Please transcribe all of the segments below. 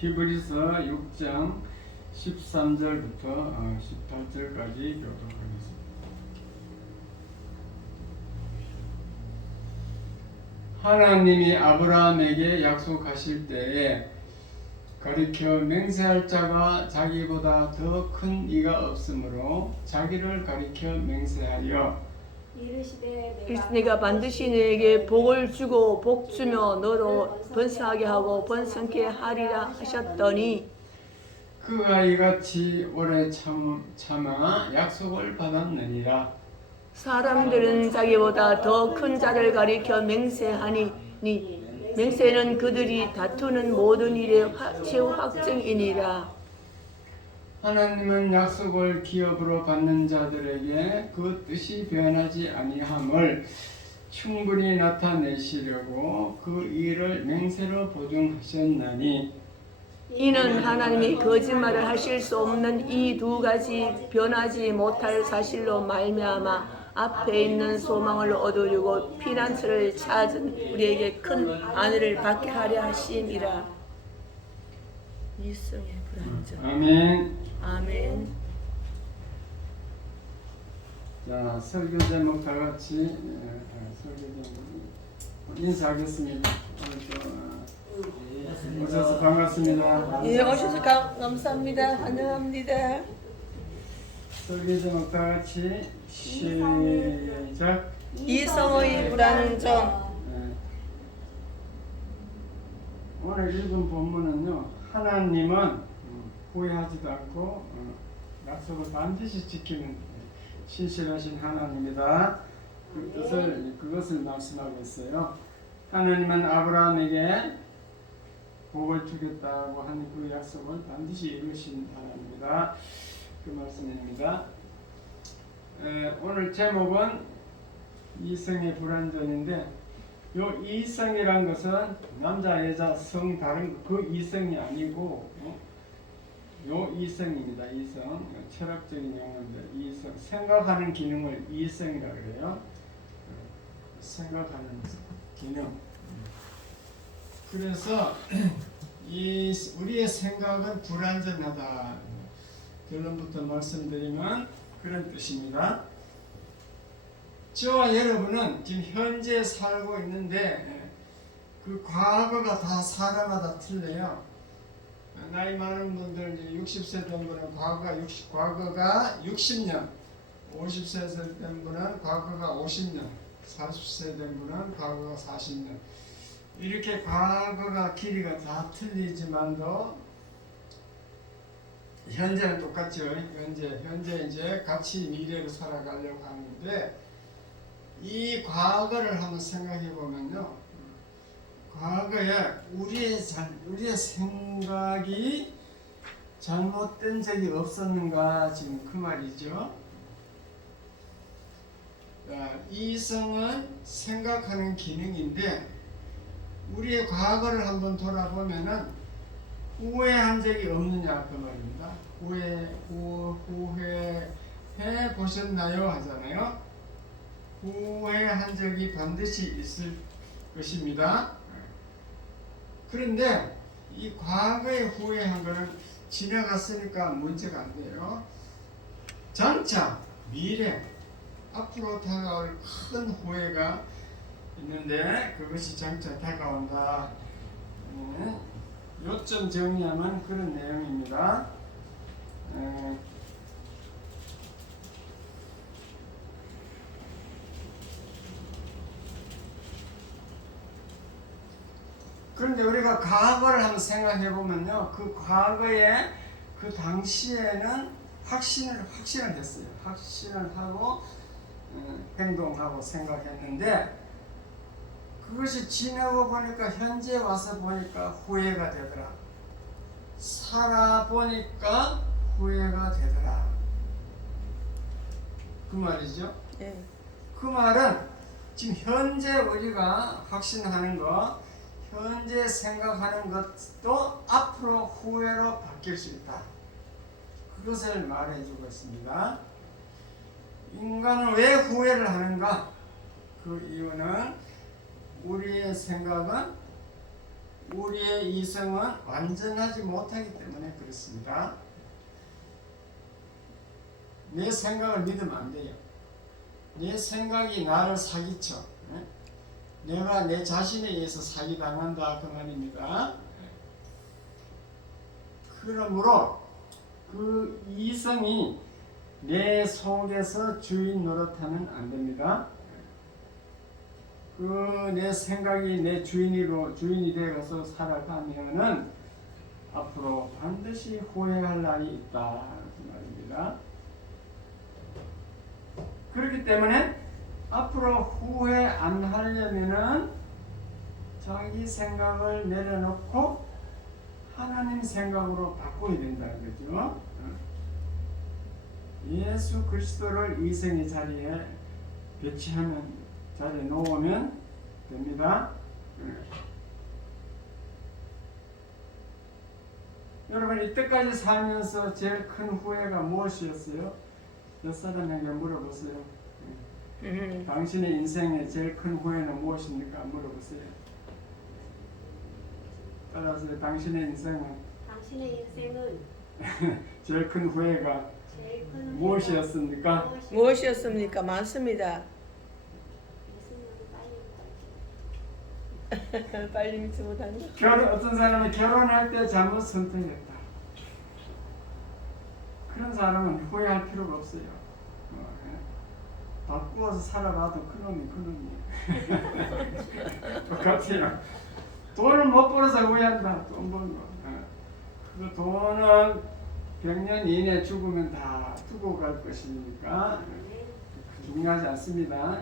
히브리서 6장 13절부터 18절까지 교독하겠습니다. 하나님이 아브라함에게 약속하실 때에 가리켜 맹세할 자가 자기보다 더 큰 이가 없으므로 자기를 가리켜 맹세하여 이르시되 내가 반드시 너에게 복을 주고 복 주며 너로 번성하게 하고 번성케 하리라 하셨더니 그가 이같이 오래 참아 약속을 받았느니라. 사람들은 자기보다 더 큰 자를 가리켜 맹세하니 맹세는 그들이 다투는 모든 일의 최후 확정이니라. 하나님은 약속을 기업으로 받는 자들에게 그 뜻이 변하지 아니함을 충분히 나타내시려고 그 일을 맹세로 보증하셨나니 이는 하나님이 거짓말을 하실 수 없는 이 두 가지 변하지 못할 사실로 말미암아 앞에 있는 소망을 얻으려고 피난처를 찾은 우리에게 큰 안위를 받게 하려 하심이라. 이성의 불안정. 아멘. 아멘. 자, 설교 제목 다 같이 설교 제목 인사하겠습니다. 오셔서 반갑습니다. 예, 오셔서 감사합니다. 환영합니다. 설교 제목 다 같이 시작. 이성의 불안정. 오늘 읽은 본문은요, 하나님은 후회하지도 않고 약속을 반드시 지키는 신실하신 하나님이다. 그것을 말씀하고 있어요. 하나님은 아브라함에게 복을 주겠다고 하는 그 약속을 반드시 이루신 하나님이다. 그 말씀입니다. 오늘 제목은 이성의 불완전인데, 요 이성이란 것은 남자 여자 성 다른 그 이성이 아니고 요 이성입니다. 이성, 철학적인 용어인데 이성, 생각하는 기능을 이성이라 그래요. 생각하는 기능. 그래서 우리의 생각은 불완전하다. 결론부터 말씀드리면 그런 뜻입니다. 저와 여러분은 지금 현재 살고 있는데 그 과거가 다 사람마다 틀려요. 나이 많은 분들, 60세 된 분은 과거가 60년, 50세 된 분은 과거가 50년, 40세 된 분은 과거가 40년. 이렇게 과거가 길이가 다 틀리지만도 현재는 똑같죠. 현재 이제 같이 미래로 살아가려고 하는데, 이 과거를 한번 생각해 보면요, 과거에 우리의 생각이 잘못된 적이 없었는가, 지금 그 말이죠. 이성은 생각하는 기능인데, 우리의 과거를 한번 돌아보면은 후회한 적이 없느냐 그 말입니다. 후회해 보셨나요 하잖아요. 후회한 적이 반드시 있을 것입니다. 그런데 이 과거에 후회한 것은 지나갔으니까 문제가 안 돼요. 장차 미래 앞으로 다가올 큰 후회가 있는데 그것이 장차 다가온다. 요점 정리하면 그런 내용입니다. 그런데 우리가 과거를 한번 생각해 보면요, 그 과거에 그 당시에는 확신을 했어요. 확신을 하고 행동하고 생각했는데 그것이 지나고 보니까 현재 와서 보니까 후회가 되더라. 살아보니까 후회가 되더라. 그 말이죠. 네. 그 말은 지금 현재 우리가 확신하는 것, 현재 생각하는 것도 앞으로 후회로 바뀔 수 있다. 그것을 말해주고 있습니다. 인간은 왜 후회를 하는가? 그 이유는 우리의 생각은 우리의 이성은 완전하지 못하기 때문에 그렇습니다. 내 생각을 믿으면 안 돼요. 내 생각이 나를 사기쳐. 내가 내 자신에 의해서 사기당한다 그 말입니다. 그러므로 그 이성이 내 속에서 주인 노릇하면 안 됩니다. 그 내 생각이 내 주인이 되어서 살아가면은 앞으로 반드시 후회할 날이 있다 그 말입니다. 그렇기 때문에 앞으로 후회 안 하려면은 자기 생각을 내려놓고 하나님 생각으로 바꿔야 된다는 거죠. 예수 그리스도를 이성의 자리에 배치하는 자리에 놓으면 됩니다. 여러분 이때까지 살면서 제일 큰 후회가 무엇이었어요? 몇 사람에게 물어보세요. 당신의 인생의 제일 큰 후회는 무엇입니까? 물어보세요. 따라서 당신의 인생은 제일 큰 후회가 무엇이었습니까? 무엇이었습니까? 많습니다. 빨리 믿지 못한다. 어떤 사람은 결혼할 때 잘못 선택했다. 그런 사람은 후회할 필요가 없어요. 바꾸어서 살아봐도 그놈이 똑같아요. 돈을 못 벌어서 후회한다. 돈 버는 거. 그 돈은 100년 이내에 죽으면 다 두고 갈 것이니까 중요하지 않습니다.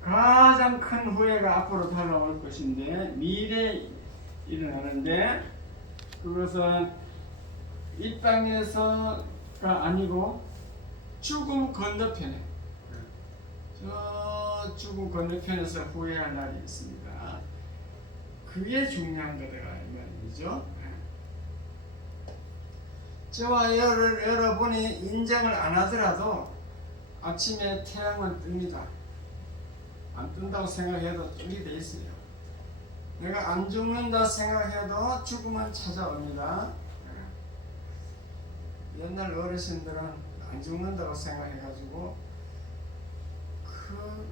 가장 큰 후회가 앞으로 다가올 것인데 미래에 일어나는데 그것은 이 땅에서가 아니고 죽음 건너편에 저 죽음 건너편에서 후회할 날이 있습니다. 그게 중요한 거다 이 말이죠. 저와 여러분이 인정을 안 하더라도 아침에 태양은 뜹니다. 안 뜬다고 생각해도 뜨게 돼 있어요. 내가 안 죽는다 생각해도 죽음은 찾아옵니다. 옛날 어르신들은 안 죽는다고 생각해가지고 그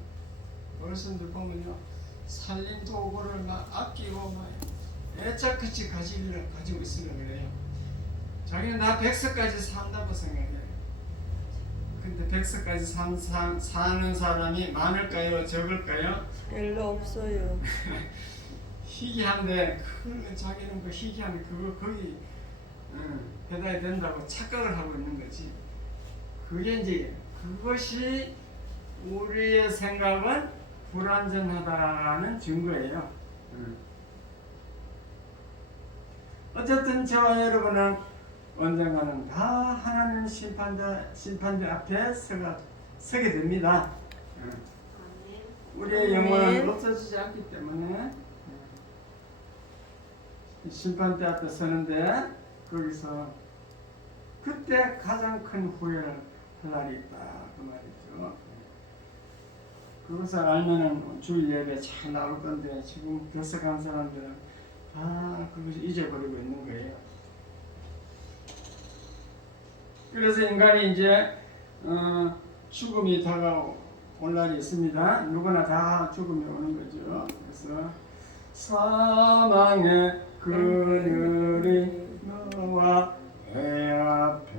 어르신들 보면요 살림 도구를 막 아끼고 막 애착같이 가지고 있으려 그래요. 자기는 나 100세까지 산다고 생각해요. 근데 100세까지 사는 사람이 많을까요? 적을까요? 별로 없어요. 희귀한데 자기는 그 희귀한데 거기 배달이 된다고 착각을 하고 있는 거지. 그것이 우리의 생각은 불완전하다는 증거예요. 어쨌든 저와 여러분은 언젠가는 다 하나님 심판대 앞에 서게 됩니다. 우리의 영혼은 없어지지 않기 때문에 심판대 앞에 서는데 거기서 그때 가장 큰 후회를 할 날이 있다 그 말이죠. 그것을 알면은 주일 예배 잘 나올 건데 지금 결석한 사람들은 다 그것을 잊어버리고 있는 거예요. 그래서 인간이 이제 죽음이 다가올 날이 있습니다. 누구나 다 죽음이 오는 거죠. 그래서 사망의 그늘이 너와 내 앞에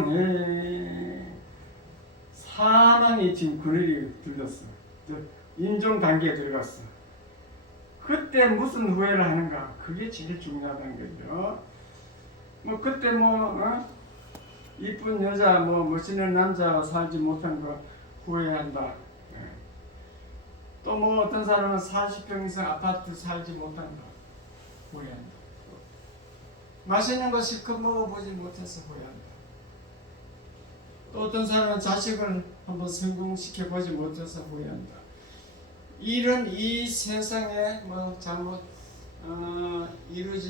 들려가리오니 사망이 지금 그늘이 들렸어. 인종 단계에 들어갔어. 그때 무슨 후회를 하는가? 그게 제일 중요하다는 거죠. 뭐 그때 이쁜 여자 멋있는 남자와 살지 못한 거 후회한다. 또 어떤 사람은 40평 이상 아파트 살지 못한 거 후회한다. 맛있는 거 실컷 먹어보지 못해서 후회한다. 또 어떤 사람은 자식을 한번 성공시켜보지 못해서 후회한다. 이 세상에 잘못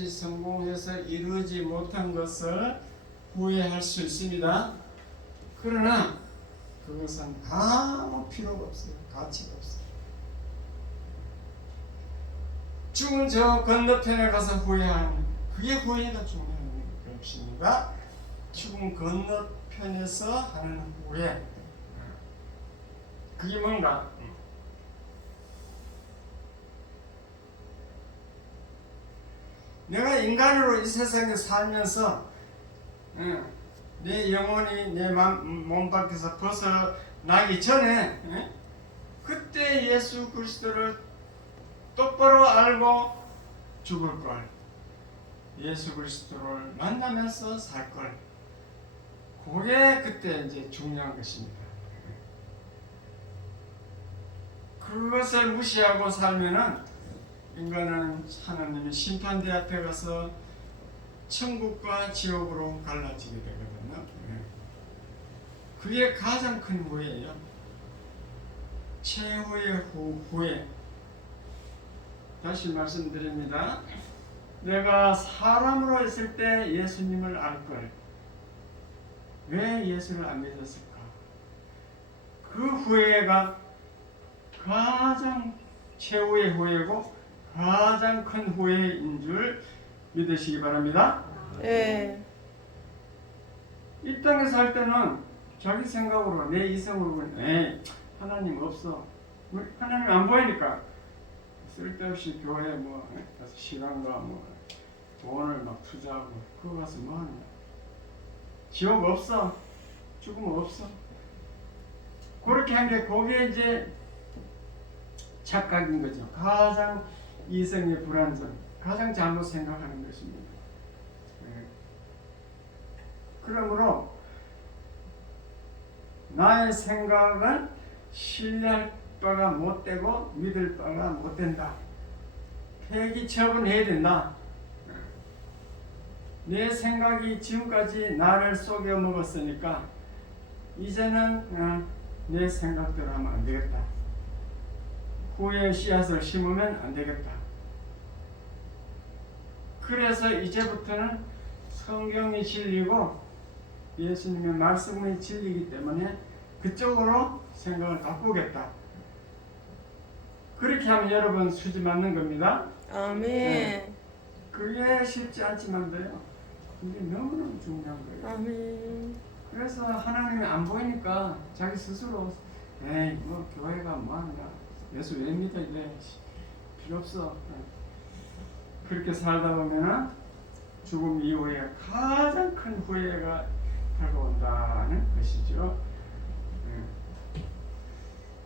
성공해서 이루지 못한 것을 후회할 수 있습니다. 그러나 그것은 아무 필요가 없어요. 가치가 없어요. 죽은 저 건너편에 가서 후회하는, 그게 후회가 중요한 것입니다. 죽은 건너편에서 하는 후회, 그게 뭔가? 내가 인간으로 이 세상에 살면서 내 영혼이 내 몸 밖에서 벗어나기 전에 그때 예수 그리스도를 똑바로 알고 죽을 걸, 예수 그리스도를 만나면서 살 걸, 그게 그때 이제 중요한 것입니다. 그것을 무시하고 살면은 인간은 하나님의 심판대 앞에 가서 천국과 지옥으로 갈라지게 되거든요. 그게 가장 큰 후회예요. 최후의 후회. 다시 말씀드립니다. 내가 사람으로 있을 때 예수님을 알걸, 왜 예수를 안 믿었을까? 그 후회가 가장 최후의 후회고 가장 큰 후회인 줄 믿으시기 바랍니다. 네. 이 땅에 살 때는 자기 생각으로, 내 이성으로 하나님 없어, 하나님 안 보이니까 쓸데없이 교회 가서 시간과 돈을 막 투자하고 그거 가서 뭐 하냐, 지옥 없어, 죽음 없어, 그렇게 한 게 그게 이제 착각인 거죠. 가장 이성의 불안정, 가장 잘못 생각하는 것입니다. 그러므로 나의 생각은 신뢰할 바가 못 되고 믿을 바가 못 된다. 폐기 처분해야 된다. 내 생각이 지금까지 나를 속여 먹었으니까 이제는 내 생각대로 하면 안 되겠다. 후회의 씨앗을 심으면 안 되겠다. 그래서 이제부터는 성경이 진리고 예수님의 말씀이 진리이기 때문에 그쪽으로 생각을 바꾸겠다. 그렇게 하면 여러분 수지 맞는 겁니다. 아멘. 그게 쉽지 않지만도요, 근데 너무너무 중요한 거예요. 아멘. 그래서 하나님이 안 보이니까 자기 스스로 교회가 뭐하는가, 예수 왜 믿어, 이래 필요 없어, 그렇게 살다 보면은 죽음 이후에 가장 큰 후회가 다가온다는 것이죠.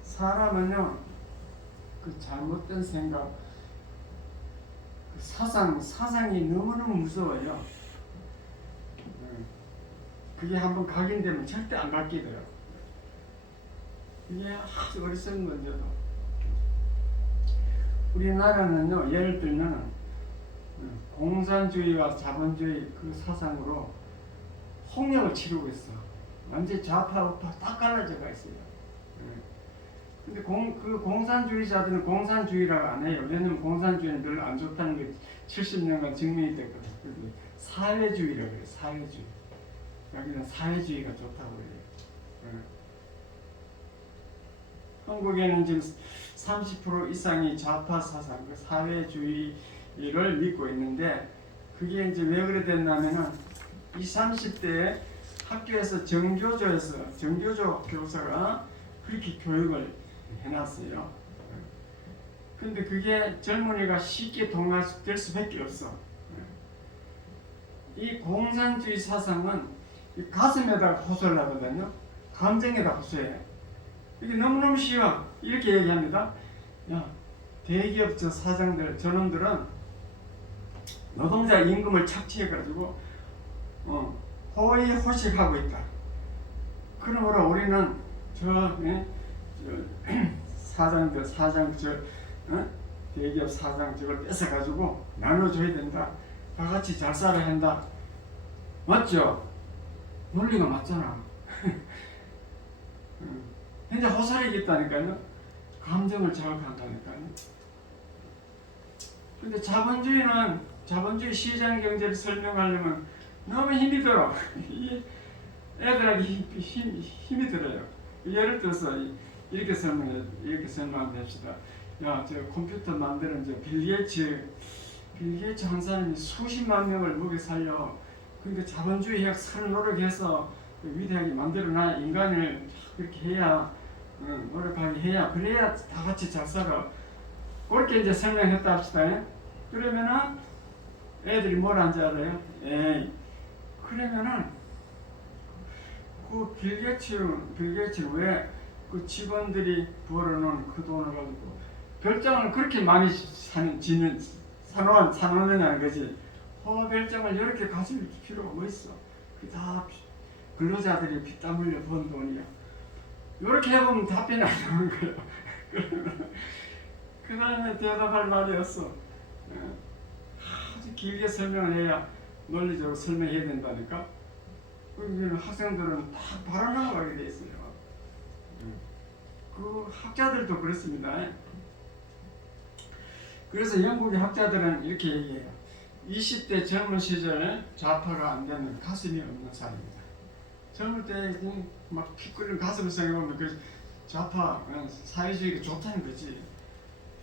사람은요, 그 잘못된 생각, 그 사상이 너무너무 무서워요. 그게 한번 각인되면 절대 안 바뀌더라고요. 이게 아주 어리석은 건데도, 우리나라는요, 예를 들면 공산주의와 자본주의 그 사상으로 홍역을 치르고 있어. 완전 좌파 우파 다 갈라져가 있어요. 근데 그 공산주의자들은 공산주의라고 안 해요. 왜냐면 공산주의는 별로 안 좋다는 게 70년간 증명이 됐거든. 사회주의라고 그래요. 사회주의. 여기는 사회주의가 좋다고 그래요. 한국에는 지금 30% 이상이 좌파 사상, 그 사회주의를 믿고 있는데, 그게 이제 왜 그래 됐냐면은 20, 30대에 학교에서 정교조 교사가 그렇게 교육을 해놨어요. 근데 그게 젊은이가 쉽게 동화될 수밖에 없어. 이 공산주의 사상은 이 가슴에다가 호소를 하거든요. 감정에다 호소해. 이게 너무너무 쉬워. 이렇게 얘기합니다. 야, 대기업 사장들, 저놈들은 노동자 임금을 착취해가지고 호의호식하고 있다. 그러므로 우리는 대기업 사장 저걸 뺏어가지고 나눠줘야 된다. 다 같이 잘 살아야 한다. 맞죠? 논리가 맞잖아. 현재 호소력이 있다니까요. 감정을 자극한다니까요. 근데 자본주의 시장 경제를 설명하려면 너무 힘이 들어. 애들에게 힘이 들어요. 예를 들어서 이렇게 설명하면 됩시다. 야, 저 컴퓨터 만드는 빌 게이츠 한 사람이 수십만 명을 먹여 살려. 그러니까 자본주의 약 살 노력해서 위대하게 만들어놔. 인간을 그렇게 해야, 노력하게 해야, 그래야 다 같이 잘 살아. 그렇게 이제 설명했다 합시다. 그러면은 애들이 뭘 한지 알아요? 에이, 그러면은 그 빌 게이츠는 왜 그 직원들이 벌어놓은 그 돈을 가지고 별장을 그렇게 많이 사놓느냐는 거지. 별장을 이렇게 가질 필요가 뭐 있어? 그 다 근로자들이 피땀 흘려 번 돈이야. 이렇게 해보면 답변이 안 나오는 거야. 그 다음에 대답할 말이 없어. 아주 길게 설명을 해야 논리적으로 설명해야 된다니까. 그러면 학생들은 다 바로 나가게 돼 있어요. 그 학자들도 그렇습니다. 그래서 영국의 학자들은 이렇게 얘기해요. 20대 젊은 시절에 좌파가 안 되는 가슴이 없는 사람입니다. 젊을 때 막 피 끓는 가슴을 생각하면 그 좌파 사회주의가 좋다는 거지.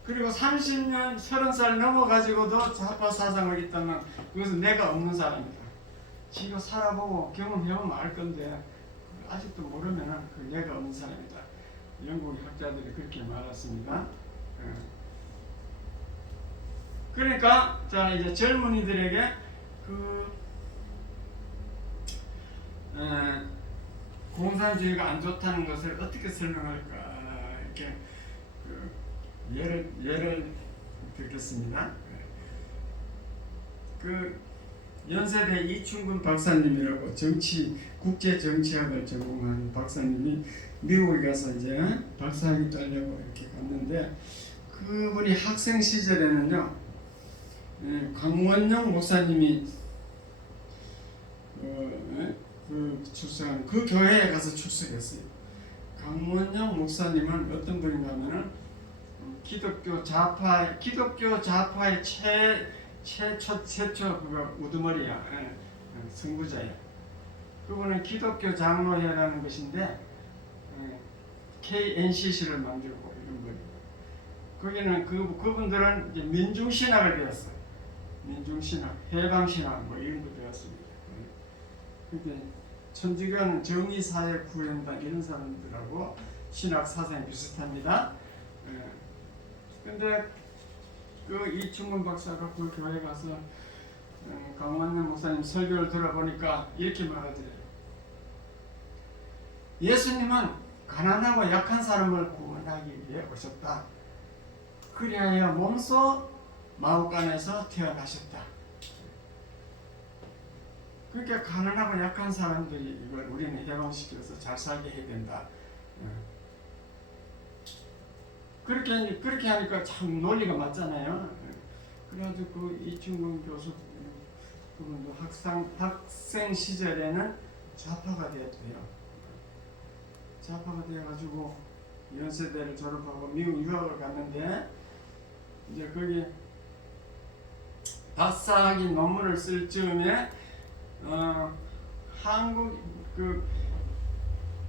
그리고 30년, 30살 넘어가지고도 좌파 사상을 있다면 그것은 내가 없는 사람이다. 지가 살아보고 경험해보면 알 건데 아직도 모르면 그 내가 없는 사람이다. 영국의 학자들이 그렇게 말했습니다. 그러니까 자 이제 젊은이들에게 공산주의가 안 좋다는 것을 어떻게 설명할까 이렇게 예를 듣겠습니다. 그 연세대 이충근 박사님이라고 국제 정치학을 전공한 박사님이 미국에 가서 이제 박사학위 따려고 이렇게 갔는데 그분이 학생 시절에는요 강원영 목사님이 출석한 그 교회에 가서 출석했어요. 강원영 목사님은 어떤 분인가면은 기독교 좌파의 최초 그거 우두머리야. 선구자야. 그분은 기독교 장로회라는 것인데 KNCC를 만들고 이런 거예요. 거기는 그분들은 이제 민중신학을 배웠어요. 민중신학, 해방신학 뭐 이런 거 배웠습니다. 그게 천주교는 정의사회구현단 이런 사람들하고 신학 사상이 비슷합니다. 근데 그 이충근 박사가 그 교회 가서 강원영 목사님 설교를 들어보니까 이렇게 말하더래요. 예수님은 가난하고 약한 사람을 구원하기 위해 오셨다. 그리하여 몸소 마구간에서 태어나셨다. 그러니까 가난하고 약한 사람들이 이걸 우리는 해방시켜서 잘 살게 해야 된다. 그렇게 하니까 참 논리가 맞잖아요. 그래가지고 그 이충근 교수 그분도 학생 시절에는 좌파가 되었대요. 좌파가 되어가지고 연세대를 졸업하고 미국 유학을 갔는데 이제 거기 박사학위 논문을 쓸 즈음에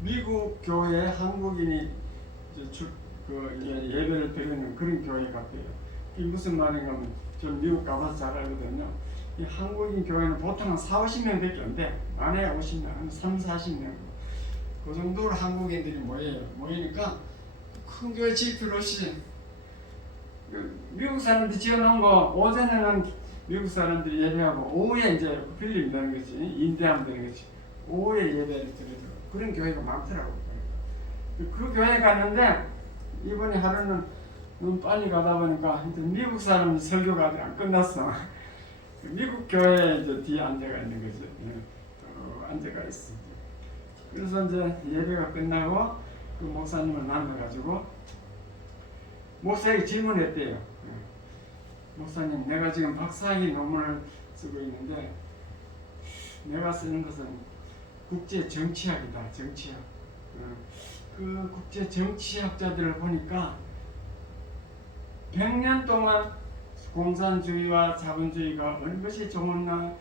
미국 교회에 한국인이 이제 예배를 드리는 그런 교회 같아요. 이게 무슨 말인가 하면 전 미국 가봐서 잘 알거든요. 이 한국인 교회는 보통 한 40-50명밖에 안 돼. 많아야 50명, 한 30-40명. 그 정도로 한국인들이 모이니까 큰 교회 지을 필요 없이 미국 사람들이 지어놓은 거 오전에는 미국 사람들이 예배하고 오후에 이제 빌리면 되는 거지. 임대하면 되는 거지. 오후에 예배를 드리더라고. 그런 교회가 많더라고. 그 교회 갔는데 이번에 하루는 너무 빨리 가다 보니까 미국 사람 설교가 아직 안 끝났어. 미국 교회에 이제 뒤에 앉아가 있는 거지. 앉아가 있어. 그래서 이제 예배가 끝나고 그 목사님을 만나가지고 목사에게 질문했대요. 목사님, 내가 지금 박사학위 논문을 쓰고 있는데 내가 쓰는 것은 국제 정치학이다. 정치학. 그 국제 정치학자들을 보니까 100년 동안 공산주의와 자본주의가 어느 것이 좋았나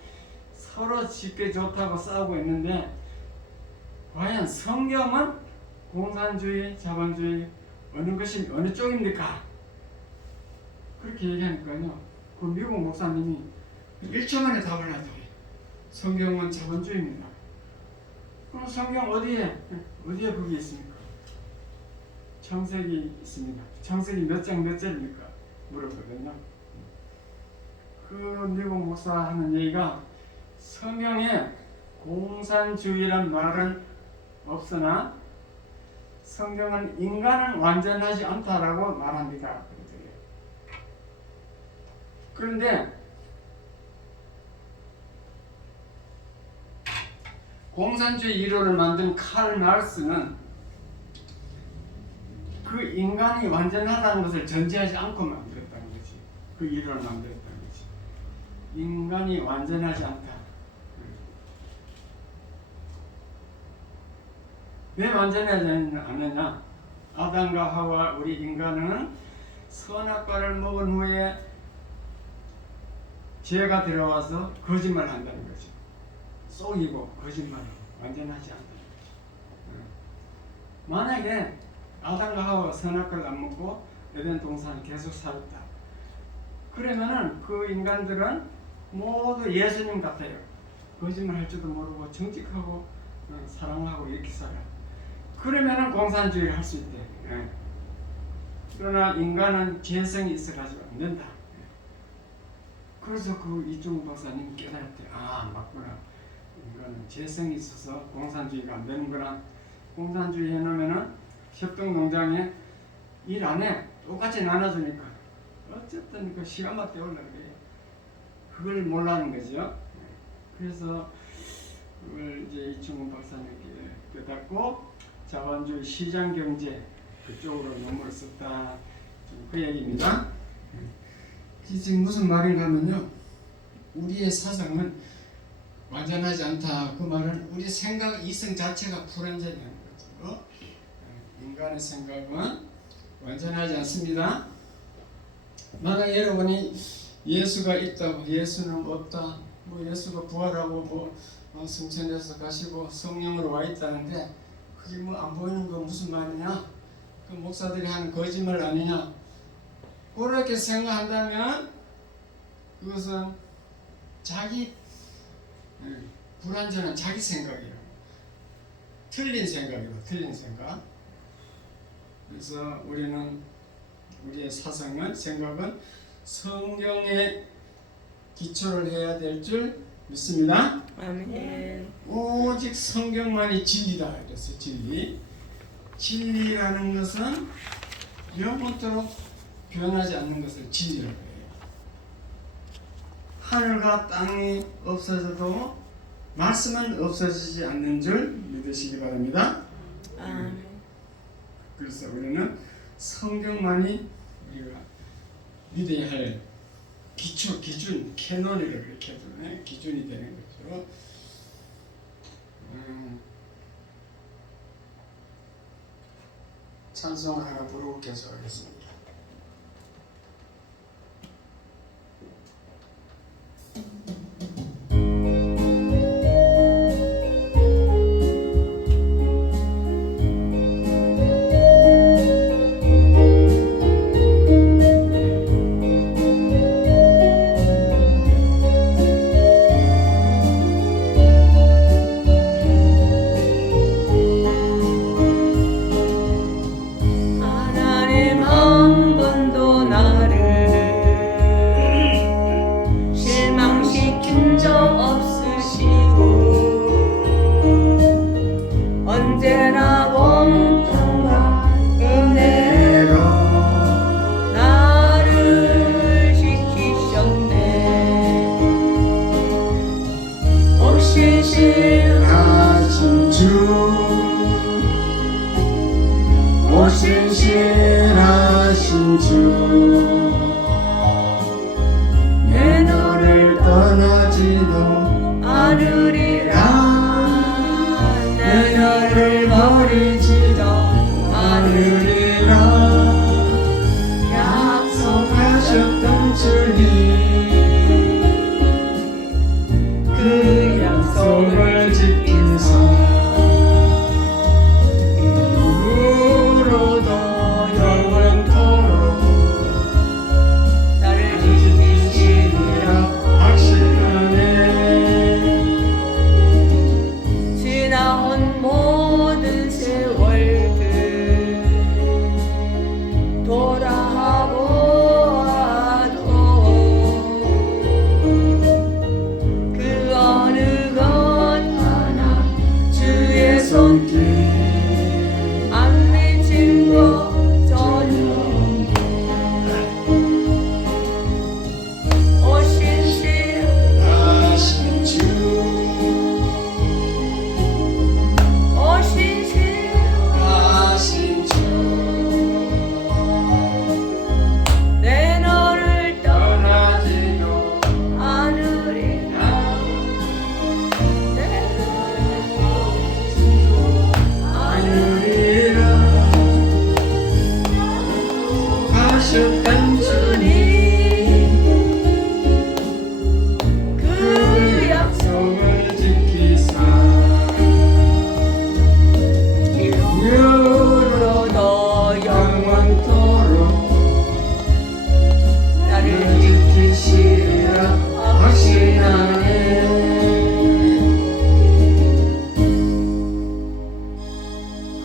서로 쉽게 좋다고 싸우고 있는데 과연 성경은 공산주의, 자본주의 어느 것이 어느 쪽입니까? 그렇게 얘기하니까요. 그 미국 목사님이 1초 만에 답을 하죠. 성경은 자본주의입니다. 그럼 성경 어디에 그게 있습니까? 창세기 있습니다. 창세기 몇 장 몇 절입니까? 물었거든요. 그 미국 목사 하는 얘기가 성경에 공산주의란 말은 없으나 성경은 인간은 완전하지 않다라고 말합니다. 그런데 공산주의 이론을 만든 칼 마르크스는 그 인간이 완전하다는 것을 전제하지 않고 만들었다는 거지. 그 이론을 만들었다는 거지. 인간이 완전하지 않다. 왜 완전하지 않느냐? 아담과 하와 우리 인간은 선악과를 먹은 후에 죄가 들어와서 거짓말한다는 거죠. 속이고 거짓말하고 완전하지 않다는 거죠. 만약에 아담과 하와가 선악과를 안 먹고 에덴 동산을 계속 살았다. 그러면은 그 인간들은 모두 예수님 같아요. 거짓말할 줄도 모르고 정직하고 사랑하고 이렇게 살아. 그러면은 공산주의를 할 수 있대. 그러나 인간은 죄성이 있어가지고 안 된다. 그래서 그 이종훈 박사님 깨달았대. 아, 맞구나. 이거는 재성이 있어서 공산주의가 안 되는구나. 공산주의 해놓으면은 협동농장에 일 안 해. 똑같이 나눠주니까. 어쨌든 그 시간만 때우려는 거예요. 그걸 몰라는 거죠. 그래서 그걸 이제 이종훈 박사님께 깨닫고 자본주의 시장경제 그쪽으로 논문을 썼다. 그 얘기입니다. 지금 무슨 말인가 하면요. 우리의 사상은 완전하지 않다. 그 말은 우리 생각 이성 자체가 불완전한 거죠. 인간의 생각은 완전하지 않습니다. 만약 여러분이 예수가 있다고 예수는 없다. 뭐 예수가 부활하고 뭐 승천해서 가시고 성령으로 와 있다는데 그게 뭐 안 보이는 거 무슨 말이냐? 그 목사들이 하는 거짓말 아니냐? 그렇게 생각한다면 그것은 자기 불완전한 자기 생각이에요. 틀린 생각이고 틀린 생각. 그래서 우리는 우리의 사상은 생각은 성경에 기초를 해야 될 줄 믿습니다. 아멘. 오직 성경만이 진리다. 그래서 진리라는 것은 영원토록 변하지 않는 것을 진리라고 해요. 하늘과 땅이 없어져도 말씀은 없어지지 않는 줄 믿으시기 바랍니다. 아멘. 그래서 우리는 성경만이 우리가 믿어야 할 기준, 캐논이라고 이렇게 하잖아요. 기준이 되는 거죠. 찬송을 하나 부르고 계속하겠습니다. 신실하신 주 내 너를 떠나지도 않으리라 내 너를 버리지도 않으리라 약속하셨던 주님 그 약속을 지키사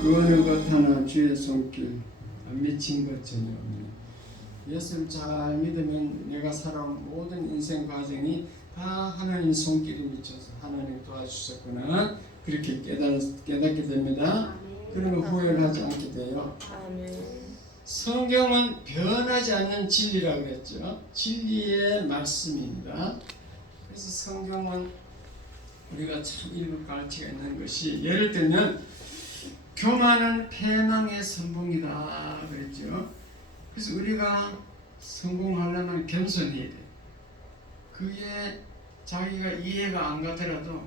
그 어느 것 하나 주의 손길 미친 것 전혀 없네. 예수를 잘 믿으면 내가 살아온 모든 인생 과정이 다 하나님 손길이 미쳐서 하나님 도와주셨구나 그렇게 깨닫게 됩니다. 그러면 후회를 하지 않게 돼요. 아멘. 성경은 변하지 않는 진리라고 그랬죠. 진리의 말씀입니다. 그래서 성경은 우리가 참 읽을 가치가 있는 것이 예를 들면 교만은 패망의 선봉이다 그랬죠. 그래서 우리가 성공하려면 겸손해야 돼. 그게 자기가 이해가 안 가더라도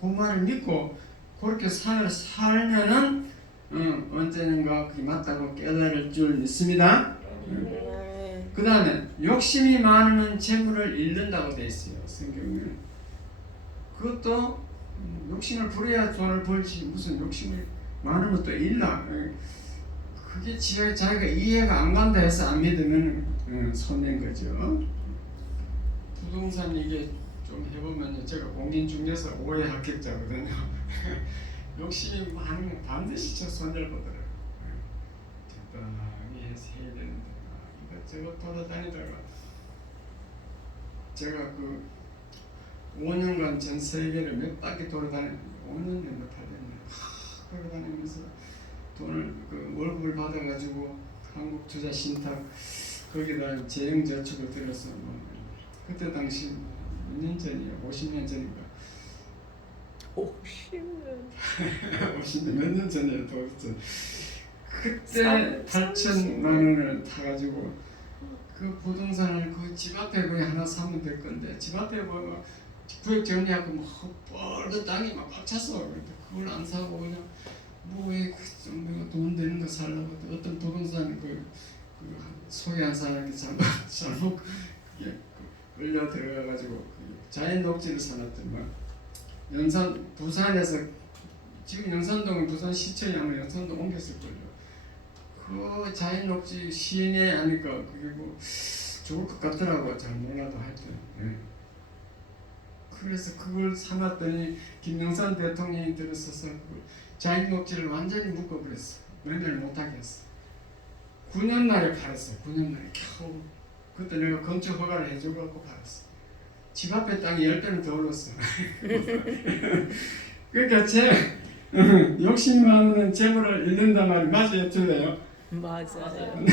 그 말을 믿고 그렇게 살면은 언제는가 그게 맞다고 깨달을 줄 믿습니다. 그 다음에 욕심이 많으면 재물을 잃는다고 되어 있어요. 성경에. 그것도 욕심을 부려야 돈을 벌지 무슨 욕심이 많으면 또 잃나. 그게 자기가 이해가 안 간다 해서 안 믿으면 손낸 거죠. 부동산 이게 좀 해보면 제가 공인중개사 5회 합격자거든요. 욕심이 많으면 반드시 저 손을 보더라고요. 적당히 해서 해야 되는데 이것저것 돌아다니다가 제가 그 5년간 전 세계를 몇 바퀴 돌아다녔는데 5년 정도 팔렸네. 돌아다니면서 돈을 월급을 받아가지고 한국투자신탁 거기다 재형저축을 들여서 그때 당시 몇 년 전이야? 50년 전인가? 50년 50년 몇 년 전이야? 도대체 그때 8천만 원을 타가지고 그 부동산을 그 집 앞에 거의 하나 사면 될 건데 집 앞에 뭐 구역 정리하고 뭐 뻘겋 땅이 막 꽉 찼어. 그걸 안 사고 그냥 뭐좀 돈 되는 거 살려고 어떤 부동산 그 소개한 사람이 잘못 그게 끌려 들어가가지고 자연 녹지를 사놨더니 부산에서 지금 영산동은 부산시청이 아마 영산동 옮겼을걸요. 그 자연 녹지 시내 하니까 그게 뭐 좋을 것 같더라고. 잘 몰라도 하여튼. 네. 그래서 그걸 사놨더니 김영삼 대통령이 들어서서 자연 녹지를 완전히 묶어버렸어. 매매를 못하게 했어. 9년 만에 팔았어. 9년 만에 겨우. 그때 내가 건축 허가를 해줘갖고 팔았어. 집 앞에 땅이 10배는 더 올랐어. 그러니까 욕심 많으면 재물을 잃는단 말이 맞아요? 틀려요? 맞아요.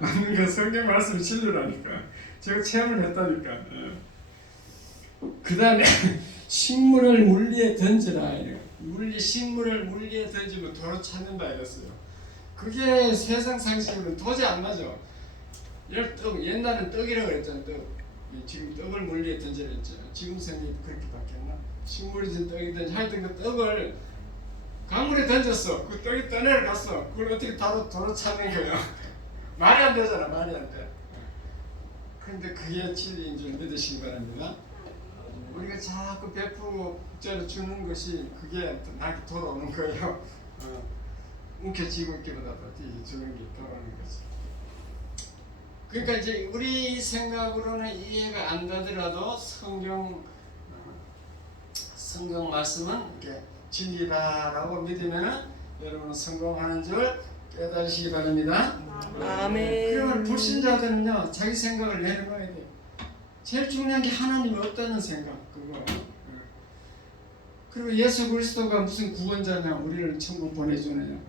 맞는 거 성경 말씀 진리라니까. 제가 체험을 했다니까. 그 다음에 식물을 물리에 던지라. 식물을 물리에 던지면 도로 찾는다 이랬어요. 그게 세상 상식으로는 도저히 안 맞아. 옛날엔 떡이라고 그랬잖아. 떡. 지금 떡을 물리에 던지라 했죠. 지금 생각이 그렇게 바뀌었나? 식물이든 떡이든 하여튼 그 떡을 강물에 던졌어. 그 떡이 떠내려갔어. 그걸 어떻게 도로 찾는 거야? 말이 안 되잖아. 말이 안 돼. 근데 그게 진리인 줄 믿으시기 바랍니다. 우리가 자꾸 베푸고 국자를 주는 것이 그게 나한테 돌아오는 거예요. 움켜쥐고 있기보다 더 주는 게 돌아오는 거지. 그러니까 이제 우리 생각으로는 이해가 안 가더라도 성경 말씀은 이렇게 진리다라고 믿으면은 여러분은 성공하는 줄 깨달으시기 바랍니다. 아멘. 그러면 불신자들은요 자기 생각을 내려놔야 돼요. 제일 중요한 게 하나님이 없다는 생각 그거. 그리고 예수 그리스도가 무슨 구원자냐 우리를 천국 보내주느냐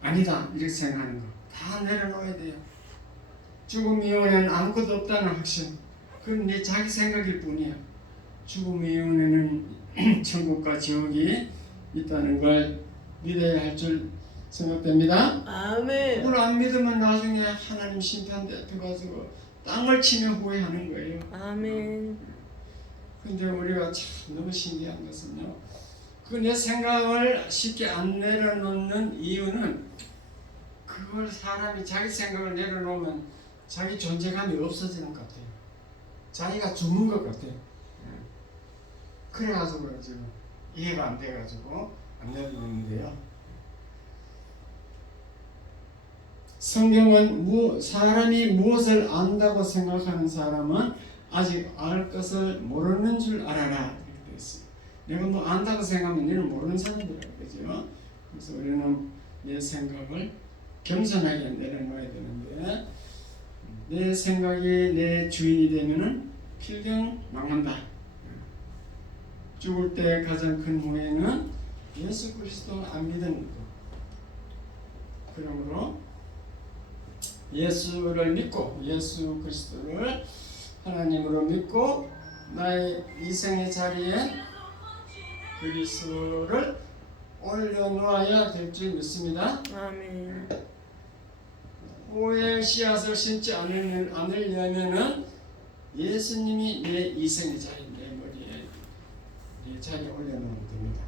아니다 이렇게 생각하는 거 다 내려놓아야 돼요. 죽음 이후에는 아무것도 없다는 확신 그건 네 자기 생각일 뿐이야. 죽음 이후에는 천국과 지옥이 있다는 걸 믿어야 할 줄 생각됩니다. 아멘. 그걸 안 믿으면 나중에 하나님 심판 대표가지고 땅을 치며 후회하는 거예요. 아멘. 근데 우리가 참 너무 신기한 것은요. 그 내 생각을 쉽게 안 내려놓는 이유는 그걸 사람이 자기 생각을 내려놓으면 자기 존재감이 없어지는 것 같아요. 자기가 죽는 것 같아요. 그래가지고 지금 이해가 안 돼가지고 안 내려놓는데요. 성경은 사람이 무엇을 안다고 생각하는 사람은 아직 알 것을 모르는 줄 알아라 이렇게 되어 있어요. 내가 뭐 안다고 생각하면 너는 모르는 사람이라고 그러죠. 그래서 우리는 내 생각을 겸손하게 내려놓아야 되는데 내 생각이 내 주인이 되면은 필경 망한다. 죽을 때 가장 큰 후회는 예수 그리스도 안 믿는 것. 그러므로 예수를 믿고 예수 그리스도를 하나님으로 믿고 나의 이생의 자리에 그리스도를 올려놓아야 될 줄 믿습니다. 아멘. 후회의 씨앗을 심지 않으려면은 예수님이 내 이생의 자리, 내 머리에 내 자리에 올려놓으면 됩니다.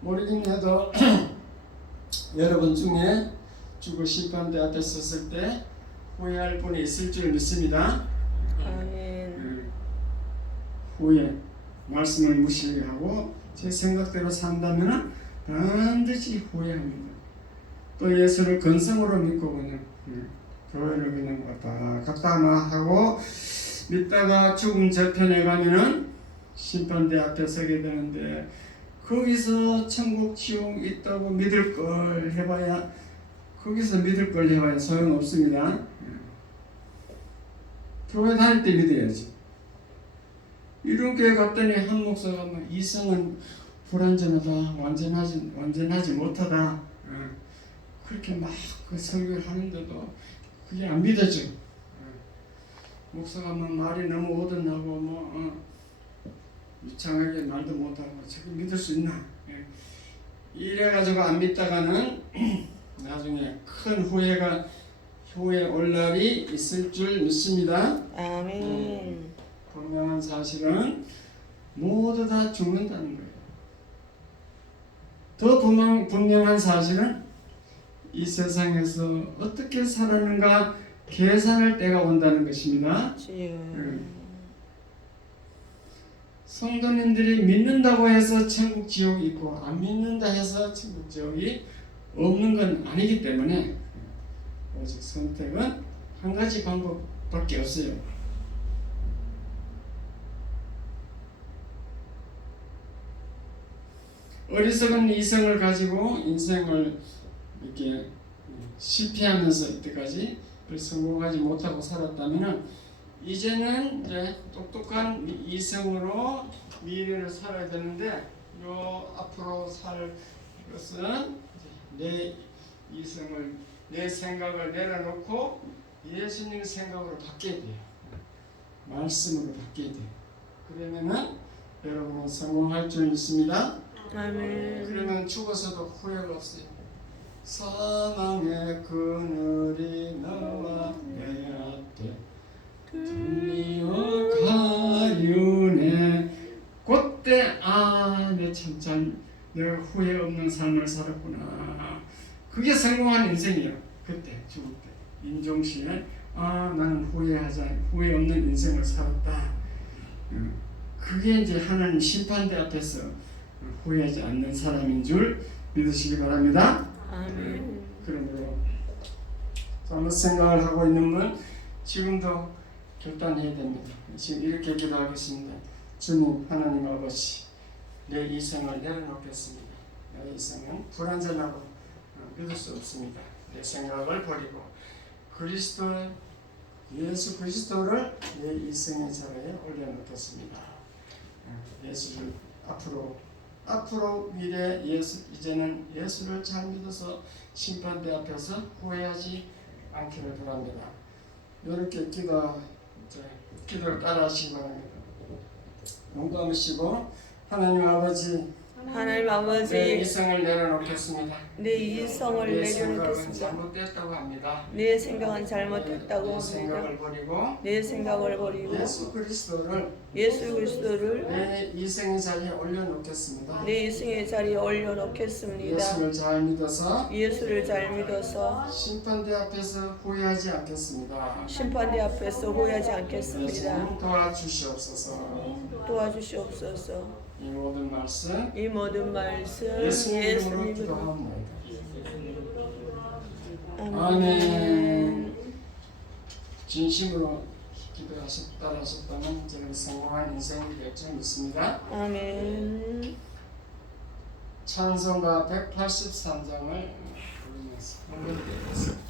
모르긴 해도 여러분 중에 죽을 심판대 앞에 섰을 때 후회할 분이 있을 줄 믿습니다. 아멘. 후회, 말씀을 무시하고 제 생각대로 산다면 반드시 후회합니다. 또 예수를 근성으로 믿고 그냥 교회를 그냥 왔다 갔다 하고 믿다가 죽음 저편에 가면은 심판대 앞에 서게 되는데 거기서 천국 지옥 있다고 믿을 걸 해봐야 거기서 믿을 걸 해봐야 소용없습니다. 교회 다닐 때 믿어야지. 이런 교회 갔더니 한 목사가 막 이성은 불완전하다, 완전하지 못하다. 그렇게 막 그 설교를 하는데도 그게 안 믿어져. 목사가 막 말이 너무 오던하고 유창하게 말도 못하고 저게 믿을 수 있나? 이래가지고 안 믿다가는 나중에 큰 후회 올 날이 있을 줄 믿습니다. 아멘. 분명한 사실은 모두 다 죽는다는 거예요. 더 분명한 사실은 이 세상에서 어떻게 살았는가 계산할 때가 온다는 것입니다. 성도님들이 믿는다고 해서 천국 지옥이 있고 안 믿는다 해서 천국 지옥이 없는 건 아니기 때문에 오직 선택은 한 가지 방법밖에 없어요. 어리석은 이성을 가지고 인생을 이렇게 실패하면서 이때까지 성공하지 못하고 살았다면 이제는 이제 똑똑한 이성으로 미래를 살아야 되는데 요 앞으로 살 것은 내 이성을 내 생각을 내려놓고 예수님 생각으로 바뀌어야 돼요. 말씀으로 바뀌어야 돼요. 그러면은 여러분은 성공할 줄 믿습니다. 아멘. 그러면 죽어서도 후회가 없어요. 사망의 그늘이 나와 내 앞에 들리어 가윤해 그때 내 내가 후회 없는 삶을 살았구나. 그게 성공한 인생이에요. 그때 죽을 때 임종시에 나는 후회 없는 인생을 살았다. 그게 이제 하나님 심판대 앞에서 후회하지 않는 사람인 줄 믿으시기 바랍니다. 아멘. 그러므로 잘못 생각을 하고 있는 분 지금도 결단해야 됩니다. 지금 이렇게 기도하겠습니다. 주님 하나님 아버지, 내 이성을 내려놓겠습니다. 내 이성은 불완전하고 믿을 수 없습니다. 내 생각을 버리고 예수 그리스도를 내 이성의 자리에 올려놓겠습니다. 예수를 앞으로 미래 이제는 예수를 잘 믿어서 심판대 앞에서 후회하지 않기를 바랍니다. 이렇게 기도를 따라하시기 바랍니다. 용감하시고 하나님 아버지, 내 이성을 내려놓겠습니다. 내 이성을 내 생각은 내려놓겠습니다. 잘못됐다고 합니다. 내 생각은 잘못됐다고 내 합니다. 생각을 버리고 내 생각을 버리고 예수 그리스도를 내 이성의 자리에 올려놓겠습니다. 내 이성의 자리에 올려놓겠습니다. 예수를 잘 믿어서 심판대 앞에서 후회하지 않겠습니다. 심판대 앞에서 후회하지 않겠습니다. 예수님 도와주시옵소서. 도와주시옵소서. 이 모든 말씀 예수 이름으로 이름으로 기도합니다. 아멘. 아멘. 진심으로 기도하셨다면 저는 성공한 인생이 될 줄 믿습니다. 아멘. 찬송가 183장을 부르면서 헌금드리겠습니다.